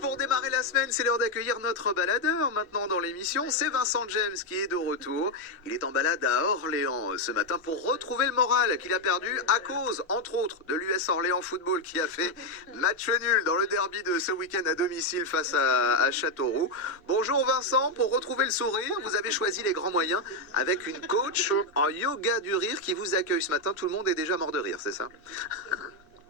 pour démarrer la semaine, c'est l'heure d'accueillir notre baladeur. Maintenant dans l'émission, c'est Vincent James qui est de retour. Il est en balade à Orléans ce matin pour retrouver le moral qu'il a perdu à cause, entre autres, de l'US Orléans Football qui a fait match nul dans le derby de ce week-end à domicile face à Châteauroux. Bonjour Vincent, pour retrouver le sourire, vous avez choisi les grands moyens avec une coach en yoga du rire qui vous accueille ce matin. Tout le monde est déjà mort de rire, c'est ça?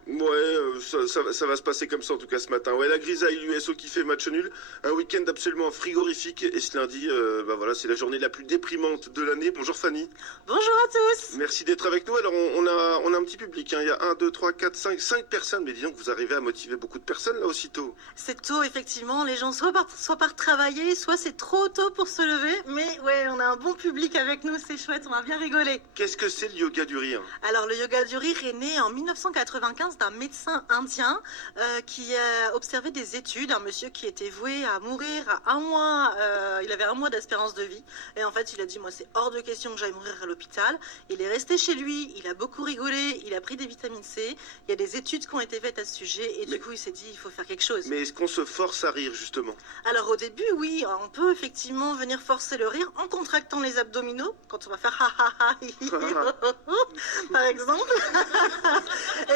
Ouais, ça va se passer comme ça en tout cas ce matin. Ouais, la grisaille, l'USO qui fait match nul, un week-end absolument frigorifique et ce lundi, voilà, c'est la journée la plus déprimante de l'année. Bonjour Fanny. Bonjour à tous. Merci d'être avec nous. Alors on a un petit public, hein. Il y a 1, 2, 3, 4, 5 personnes, mais disons que vous arrivez à motiver beaucoup de personnes là aussitôt. C'est tôt effectivement, les gens soit partent travailler, soit c'est trop tôt pour se lever, mais ouais, on a un bon public avec nous, c'est chouette, on va bien rigoler. Qu'est-ce que c'est le yoga du rire? Alors le yoga du rire est né en 1995 d'un médecin indien qui a observé des études, un monsieur qui était voué à mourir à 1 mois, il avait 1 mois d'espérance de vie, et en fait il a dit moi c'est hors de question que j'aille mourir à l'hôpital. Il est resté chez lui, il a beaucoup rigolé, il a pris des vitamines C, il y a des études qui ont été faites à ce sujet, et du coup il s'est dit il faut faire quelque chose. Mais est-ce qu'on se force à rire justement? Alors au début oui, on peut effectivement venir forcer le rire en contractant les abdominaux, quand on va faire ha ha ha hi, hi, par exemple.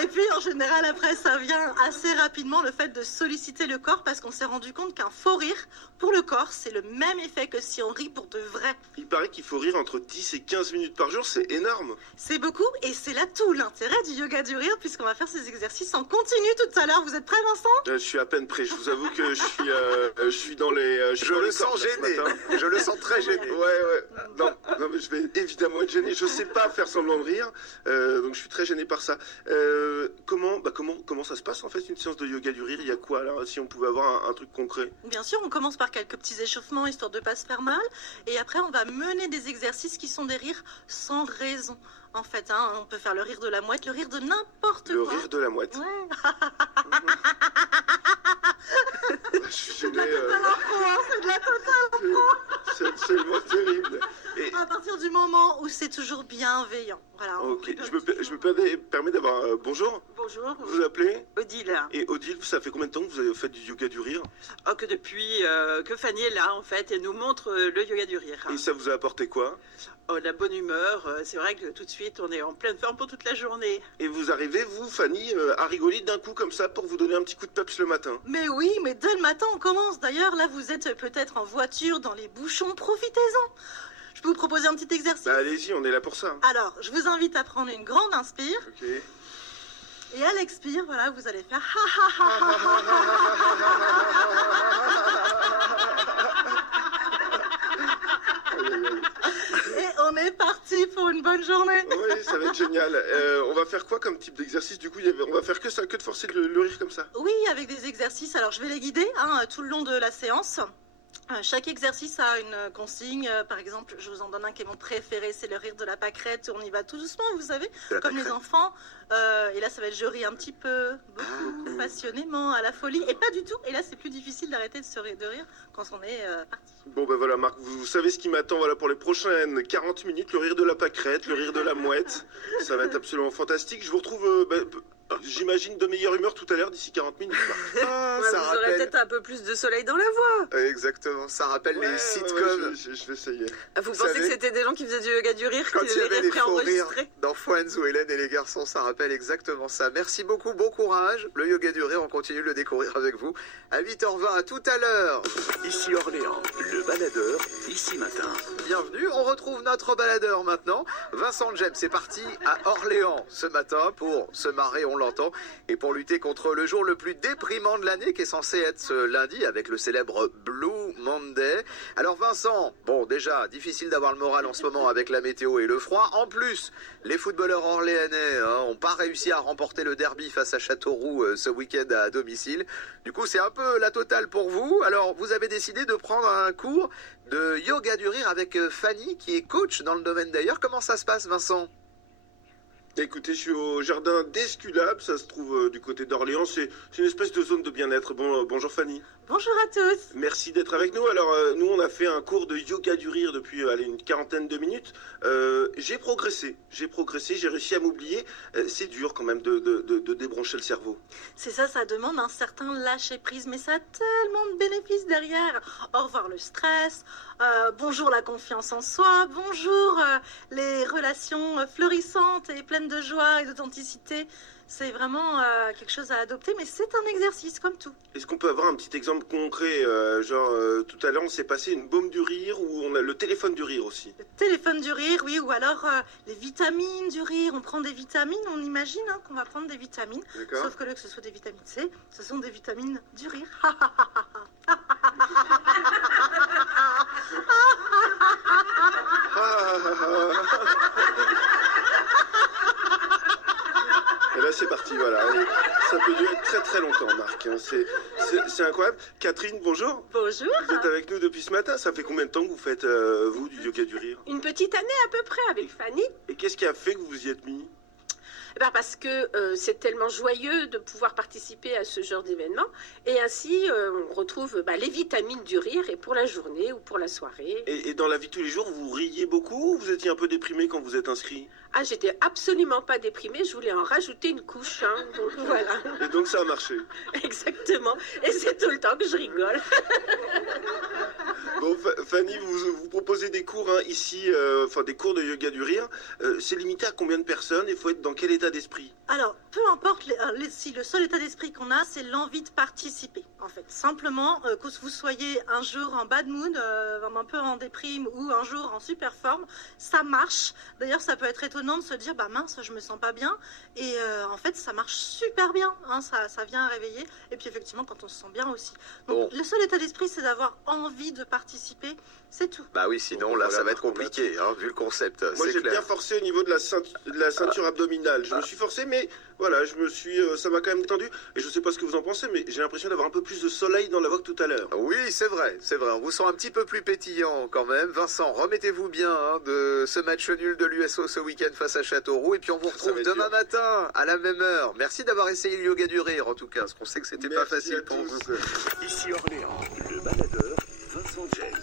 Et puis en général après ça vient assez rapidement le fait de solliciter le corps, parce qu'on s'est rendu compte qu'un faux rire pour le corps c'est le même effet que si on rit pour de vrai. Il paraît qu'il faut rire entre 10 et 15 minutes par jour, c'est énorme. C'est beaucoup, et c'est là tout l'intérêt du yoga du rire, puisqu'on va faire ces exercices en continu tout à l'heure. Vous êtes prêts Vincent? Je suis à peine prêt, je vous avoue que je suis dans les... Je le sens gêné, je le sens très gêné. Ouais. Non, mais je vais évidemment être gêné. Je sais pas faire semblant de rire, donc je suis très gêné par ça. Comment ça se passe en fait une séance de yoga du rire? Il y a quoi là, si on pouvait avoir un truc concret? Bien sûr, on commence par quelques petits échauffements histoire de pas se faire mal, et après on va mener des exercices qui sont des rires sans raison. En fait, hein, on peut faire le rire de la mouette, le rire de n'importe quoi. Le rire de la mouette. Ouais. Je suis gêné. C'est de la totale. C'est absolument terrible. Et... À partir du moment où c'est toujours bienveillant. Voilà. Ok, je me permets d'avoir... bonjour. Bonjour. Vous vous appelez Odile. Et Odile, ça fait combien de temps que vous avez fait du yoga du rire? Oh, que depuis que Fanny est là, en fait, et nous montre le yoga du rire. Et ça vous a apporté quoi? Oh, la bonne humeur. C'est vrai que tout de suite, on est en pleine forme pour toute la journée. Et vous arrivez, vous, Fanny, à rigoler d'un coup comme ça pour vous donner un petit coup de peps le matin? Mais oui, mais dès le matin, on commence. D'ailleurs, là, vous êtes peut-être en voiture, dans les bouchons. Profitez-en. Je peux vous proposer un petit exercice? Bah, allez-y, on est là pour ça. Alors, je vous invite à prendre une grande inspire. Ok. Et à l'expire, voilà, vous allez faire ha ha ha ha ha ha. Et on est parti pour une bonne journée. Oui, ça va être génial. On va faire quoi comme type d'exercice? Du coup, on va faire que ça, que de forcer le rire comme ça? Oui, avec des exercices. Alors, je vais les guider tout le long de la séance. Chaque exercice a une consigne. Par exemple, je vous en donne un qui est mon préféré, c'est le rire de la pâquerette. On y va tout doucement, vous savez, comme les enfants. Et là, ça va être je ris un petit peu, beaucoup, passionnément, à la folie. Et pas du tout. Et là, c'est plus difficile d'arrêter de rire quand on est parti. Bon, ben voilà, Marc, vous savez ce qui m'attend voilà, pour les prochaines 40 minutes. Le rire de la pâquerette, le rire de la mouette. Ça va être absolument fantastique. Je vous retrouve... j'imagine de meilleure humeur tout à l'heure d'ici 40 minutes. Ah, Ouais, ça vous aurez rappelle... peut-être un peu plus de soleil dans la voix. Exactement, ça rappelle les sitcoms. Ouais, je vais essayer. Vous pensez savez, que c'était des gens qui faisaient du yoga du rire, Quand qui il y avait les faux rires préenregistrés? dans Friends où Hélène et les garçons, ça rappelle exactement ça. Merci beaucoup, bon courage. Le yoga du rire, on continue de le découvrir avec vous. À 8h20, à tout à l'heure. Ici Orléans, le baladeur, ici matin. Bienvenue, on retrouve notre baladeur maintenant. Vincent James est parti à Orléans ce matin pour se marrer, on l'entend, et pour lutter contre le jour le plus déprimant de l'année qui est censé être ce lundi avec le célèbre Blue Monday. Alors Vincent, bon déjà, difficile d'avoir le moral en ce moment avec la météo et le froid. En plus, les footballeurs orléanais n'ont pas réussi à remporter le derby face à Châteauroux ce week-end à domicile. Du coup, c'est un peu la totale pour vous. Alors, vous avez décidé de prendre un cours de yoga du rire avec Fanny, qui est coach dans le domaine d'ailleurs. Comment ça se passe, Vincent? Écoutez, je suis au jardin d'Esculape, ça se trouve du côté d'Orléans. C'est une espèce de zone de bien-être. Bonjour Fanny. Bonjour à tous. Merci d'être avec nous. Alors, nous, on a fait un cours de yoga du rire depuis une quarantaine de minutes. J'ai progressé, j'ai réussi à m'oublier. C'est dur quand même de débrancher le cerveau. C'est ça, ça demande un certain lâcher-prise, mais ça a tellement de bénéfices derrière. Au revoir le stress, bonjour la confiance en soi, bonjour les relations florissantes et pleines de joie et d'authenticité. C'est vraiment quelque chose à adopter, mais c'est un exercice comme tout. Est-ce qu'on peut avoir un petit exemple concret tout à l'heure, on s'est passé une baume du rire ou on a le téléphone du rire aussi? Le téléphone du rire, oui, ou alors les vitamines du rire. On prend des vitamines, on imagine qu'on va prendre des vitamines. Sauf que là, que ce soit des vitamines C, ce sont des vitamines du rire. Et là, c'est parti, voilà. Et ça peut durer très très longtemps, Marc. C'est incroyable. Catherine, bonjour. Bonjour. Vous êtes avec nous depuis ce matin. Ça fait combien de temps que vous faites, vous, du yoga du rire? Une petite année à peu près avec Fanny. Et qu'est-ce qui a fait que vous vous y êtes mis? Parce que c'est tellement joyeux de pouvoir participer à ce genre d'événement. Et ainsi, on retrouve les vitamines du rire et pour la journée ou pour la soirée. Et dans la vie de tous les jours, vous riez beaucoup ou vous étiez un peu déprimé quand vous êtes inscrit? Ah, j'étais absolument pas déprimée. Je voulais en rajouter une couche. Donc voilà. Et donc ça a marché. Exactement. Et c'est tout le temps que je rigole. Bon, Fanny, vous proposez des cours ici, des cours de yoga du rire. C'est limité à combien de personnes? Il faut être dans quel état d'esprit? Alors, peu importe si le seul état d'esprit qu'on a, c'est l'envie de participer, en fait. Simplement, que vous soyez un jour en bad mood, un peu en déprime, ou un jour en super forme, ça marche. D'ailleurs, ça peut être étonnant de se dire, mince, je me sens pas bien. Et en fait, ça marche super bien. Ça vient réveiller. Et puis, effectivement, quand on se sent bien aussi. Donc, le seul état d'esprit, c'est d'avoir envie de participer. C'est tout. Bah oui, sinon, là, ça va être compliqué, vu le concept. Moi, j'ai bien forcé au niveau de la ceinture abdominale. Je me suis forcé, mais voilà, ça m'a quand même détendu. Et je sais pas ce que vous en pensez, mais j'ai l'impression d'avoir un peu plus de soleil dans la voix que tout à l'heure. Oui, c'est vrai. On vous sent un petit peu plus pétillant quand même. Vincent, remettez-vous bien de ce match nul de l'USO ce week-end face à Châteauroux. Et puis on vous retrouve demain matin à la même heure. Merci d'avoir essayé le yoga du rire, en tout cas, parce qu'on sait que c'était pas facile pour vous. Ici Orléans, le baladeur, Vincent James.